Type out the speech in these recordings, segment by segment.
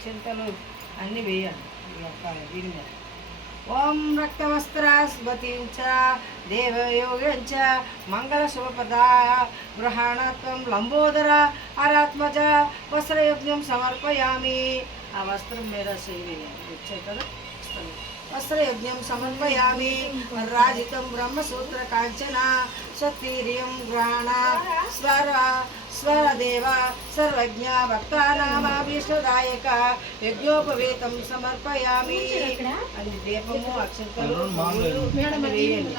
అక్షంతలు అన్నీ వేయాలి ఈ యొక్క దీని మీద. ఓం రక్తవస్త్రాస్వతిం చ దేవయోగం చ మంగళ శుభపదా గృహాణత్వం లంబోదర ఆరాత్మజ వస్త్రయజ్ఞం సమర్పయామి. ఆ వస్త్రం మీద వచ్చాయి కదా వస్త్రయజ్ఞం సమర్పయామి. రాజితం బ్రహ్మసూత్ర కాంచన సత్వీర్యం గ్రహణ స్వరదేవ సర్వజ్ఞ భక్తానామాభీష్టదాయక యజ్ఞోపవేతం సమర్పయామి. అది దీపము అక్షంతలు వేయండి.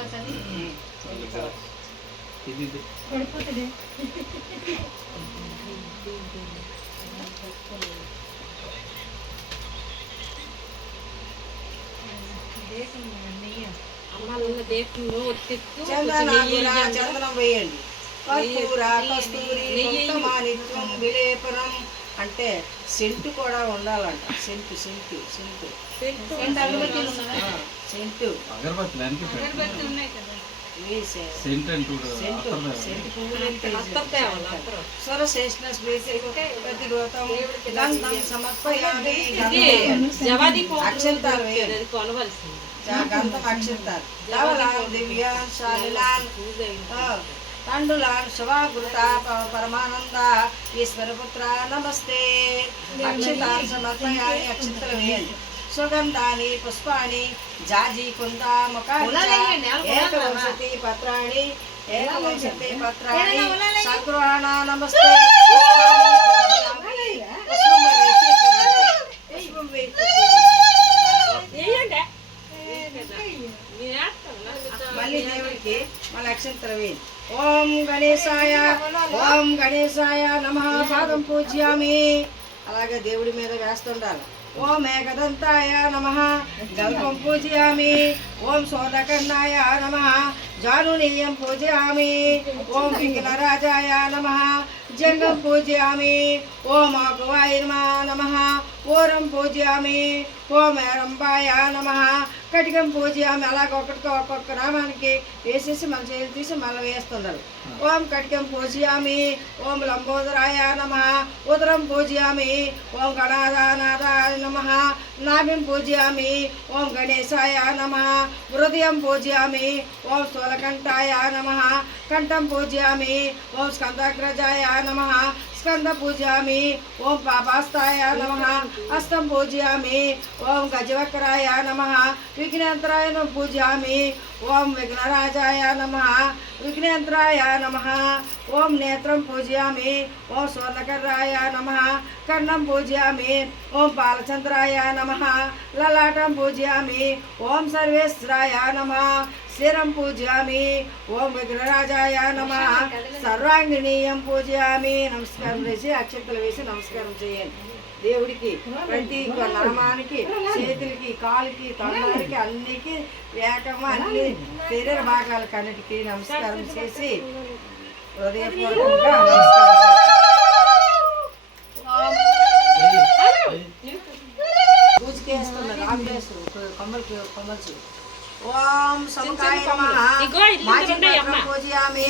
చందనం వేయండి. కర్పూర కస్తూరి కుంకుమానిత్వం విలేపనం అంటే సెంటు కూడా ఉండాలంట. సెంటు సెంటు సెంటు సెంటు అక్షంతాలు వేయండి. గంధం అక్షంతాలు లవలాన్ దివ్యాన్ శాలిలాన్ తండులాన్ శుభాగృత పరమానంద ఈశ్వరపుత్ర నమస్తే. అక్షతాన్ సమర్పయామి. అక్షంతలు వేయండి. సుగంధాని పుష్పాని జాజి కుంద ఏకవంశతి పత్రాణి సగృహణ నమస్తే. మళ్ళీ దేవుడికి మళ్ళీ అక్షంతలు వేయండి. ఓం గణేశాయ నమః పాదం పూజ్యామి. అలాగే దేవుడి మీద వేస్తుండాలి. ఓం ఏకదంతాయ నమః గల్పం పూజయామి. ఓం శోధకర్ణాయ నమః జానునీయం పూజయామి. ఓం విఘ్నరాజాయ నమః జంగం పూజయామి. ఓం ఆకువాయ నమః ఓరం పూజయామి. ఓం ఏరంబాయ నమః కటికం పూజయామి. అలాగ ఒక్కొక్క నామానికి వేసేసి మన చేతులు తీసి మళ్ళీ వేస్తున్నారు. ఓం కటికం పూజయామి. ఓం లంబోదరాయ నమః ఉదరం పూజయామి. ఓం గణాధానాథాయ నమః నాభిం పూజయామి. ఓం గణేశాయ నమః హృదయం పూజయామి. ఓం స్థూలకంఠాయ నమః కంఠం పూజయామి. ఓం స్కందాగ్రజాయ నమః స్కంద పూజయామి. ఓం పాపాస్తాయ నమః హస్తం పూజయామి. ఓం గజవక్రాయ నమః విఘ్నేంద్రాయ పూజయామి. ఓం విఘ్నరాజాయ నమః విఘ్నేంద్రాయ నమః. ఓం నేత్రం పూజయామి. ఓం స్వర్ణకర్రాయ నమః కర్ణం పూజయామి. ఓం బాలచంద్రాయ నమః లలాటం పూజయామి. ఓం సర్వేశ్వరాయ నమః శిరం పూజయామి. ఓం విఘ్నరాజాయ నమః సర్వాంగిణీయం పూజయామి. నమస్కారం చేసి అక్షంతలు వేసి నమస్కారం చేయండి. దేవుడికి ప్రతి నామానికి చేతులకి కాలుకి తొండలకి అన్నికి ఏకము అన్ని శరీర భాగాలకు అన్నిటికీ నమస్కారం చేసి హృదయపూర్వకంగా పూజకేస్తున్నారు. ఆంబేశ్వరు కొమ్మల్చి ఓం సమకాయ నమః పూజయామి.